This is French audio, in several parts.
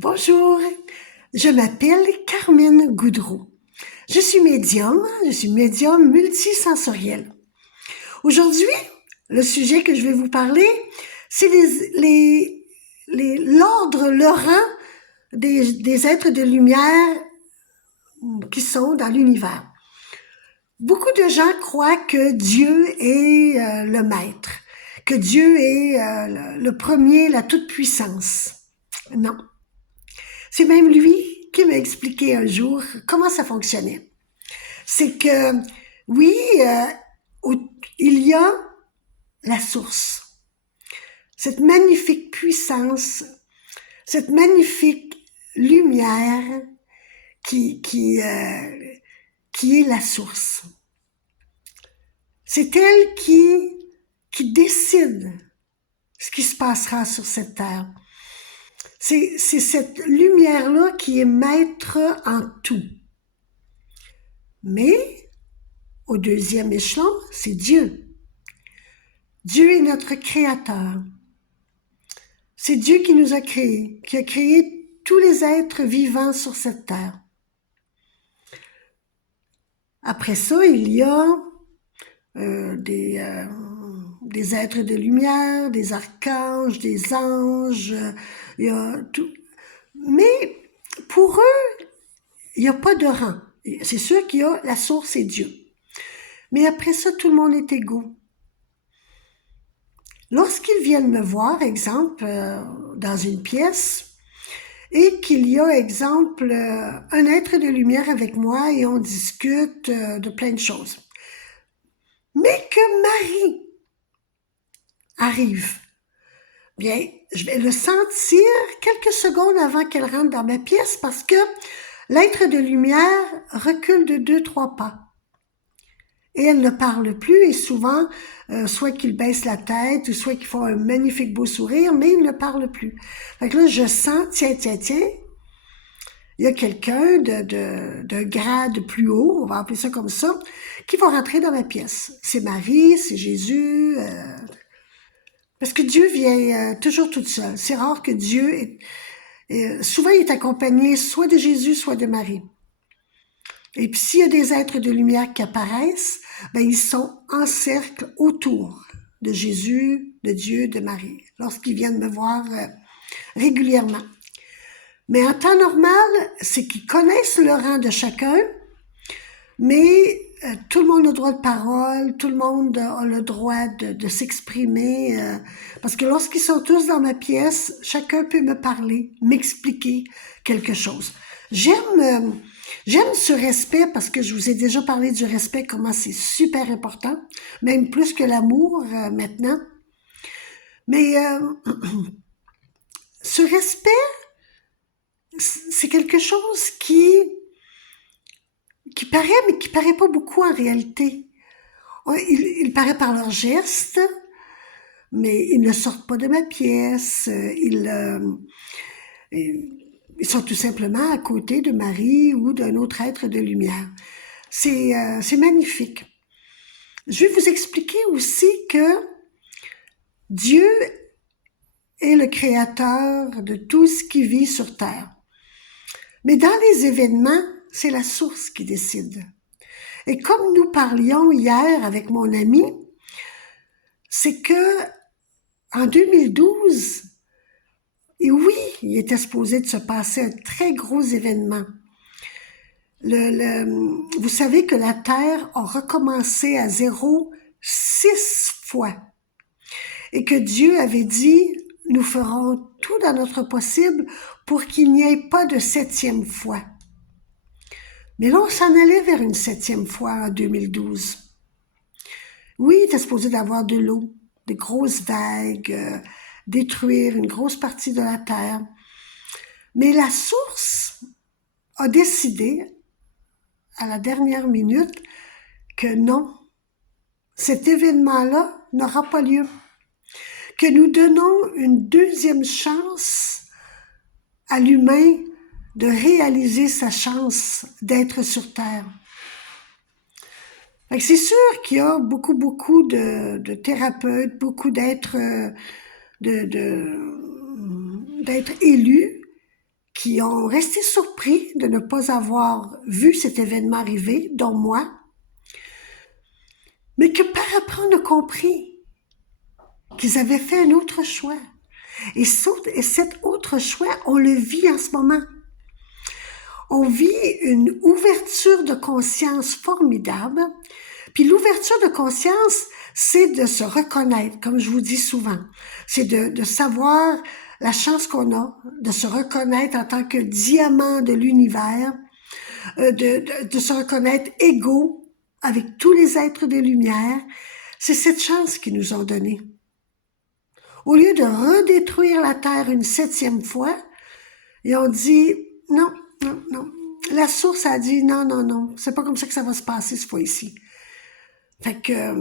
Bonjour, je m'appelle Carmen Goudreau. Je suis médium multisensoriel. Aujourd'hui, le sujet que je vais vous parler, c'est l'ordre, le rang des êtres de lumière qui sont dans l'univers. Beaucoup de gens croient que Dieu est le maître, que Dieu est le premier, la toute-puissance. Non. C'est même lui qui m'a expliqué un jour comment ça fonctionnait. C'est que, oui, il y a la source, cette magnifique puissance, cette magnifique lumière qui est la source. C'est elle qui décide ce qui se passera sur cette terre. C'est cette lumière-là qui est maître en tout. Mais, au deuxième échelon, c'est Dieu. Dieu est notre créateur. C'est Dieu qui nous a créés, qui a créé tous les êtres vivants sur cette terre. Après ça, il y a des êtres de lumière, des archanges, des anges, il y a tout. Mais pour eux, il n'y a pas de rang. C'est sûr qu'il y a la source et Dieu. Mais après ça, tout le monde est égaux. Lorsqu'ils viennent me voir, exemple, dans une pièce, et qu'il y a, exemple, un être de lumière avec moi et on discute de plein de choses. Mais que Marie arrive, bien, je vais le sentir quelques secondes avant qu'elle rentre dans ma pièce parce que l'être de lumière recule de 2-3 pas. Et elle ne parle plus et souvent, soit qu'il baisse la tête ou soit qu'il font un magnifique beau sourire, mais il ne parle plus. Fait que là, je sens, tiens, il y a quelqu'un de grade plus haut, on va appeler ça comme ça, qui va rentrer dans ma pièce. C'est Marie, c'est Jésus, parce que Dieu vient toujours toute seule. C'est rare que Dieu souvent il est accompagné soit de Jésus, soit de Marie. Et puis s'il y a des êtres de lumière qui apparaissent, ben ils sont en cercle autour de Jésus, de Dieu, de Marie, lorsqu'ils viennent me voir régulièrement. Mais en temps normal, c'est qu'ils connaissent le rang de chacun, mais tout le monde a le droit de parole, tout le monde a le droit de s'exprimer, parce que lorsqu'ils sont tous dans ma pièce, chacun peut me parler, m'expliquer quelque chose. J'aime ce respect parce que je vous ai déjà parlé du respect, comment c'est super important, même plus que l'amour maintenant. Mais ce respect, c'est quelque chose qui paraît, mais qui paraît pas beaucoup en réalité. Il paraît par leurs gestes, mais ils ne sortent pas de ma pièce. Ils sont tout simplement à côté de Marie ou d'un autre être de lumière. C'est magnifique. Je vais vous expliquer aussi que Dieu est le créateur de tout ce qui vit sur Terre. Mais dans les événements, c'est la source qui décide. Et comme nous parlions hier avec mon ami, c'est que en 2012, et oui, il était supposé de se passer un très gros événement. Vous savez que la Terre a recommencé à zéro 6 fois. Et que Dieu avait dit, nous ferons tout dans notre possible pour qu'il n'y ait pas de 7e fois. Mais là, on s'en allait vers une 7e fois en 2012. Oui, il était supposé d'avoir de l'eau, des grosses vagues, détruire une grosse partie de la Terre. Mais la source a décidé, à la dernière minute, que non, cet événement-là n'aura pas lieu. Que nous donnons une deuxième chance à l'humain de réaliser sa chance d'être sur Terre. C'est sûr qu'il y a beaucoup de thérapeutes, beaucoup d'êtres élus qui ont resté surpris de ne pas avoir vu cet événement arriver, dont moi, mais que par après on a compris qu'ils avaient fait un autre choix. Et cet autre choix, on le vit en ce moment. On vit une ouverture de conscience formidable. Puis l'ouverture de conscience, c'est de se reconnaître, comme je vous dis souvent. C'est de savoir la chance qu'on a, de se reconnaître en tant que diamant de l'univers, de se reconnaître égaux avec tous les êtres de lumière. C'est cette chance qu'ils nous ont donnée. Au lieu de redétruire la Terre une 7e fois, ils ont dit non, non, non. La source a dit non, non, non, c'est pas comme ça que ça va se passer cette fois-ci. Fait que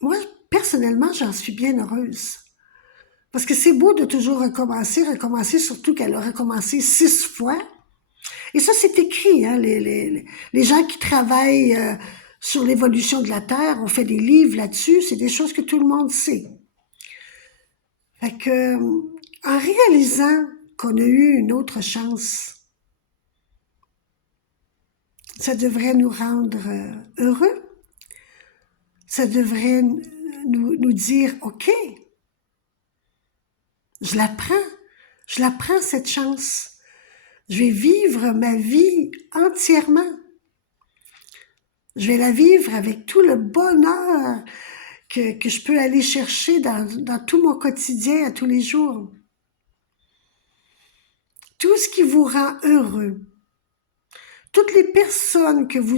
moi, personnellement, j'en suis bien heureuse. Parce que c'est beau de toujours recommencer, surtout qu'elle a recommencé 6 fois. Et ça, c'est écrit, hein, les gens qui travaillent sur l'évolution de la Terre, ont fait des livres là-dessus, c'est des choses que tout le monde sait. Fait que, en réalisant qu'on a eu une autre chance, ça devrait nous rendre heureux. Ça devrait nous dire, OK, je la prends cette chance. Je vais vivre ma vie entièrement. Je vais la vivre avec tout le bonheur que je peux aller chercher dans tout mon quotidien, à tous les jours. Tout ce qui vous rend heureux. Toutes les personnes que vous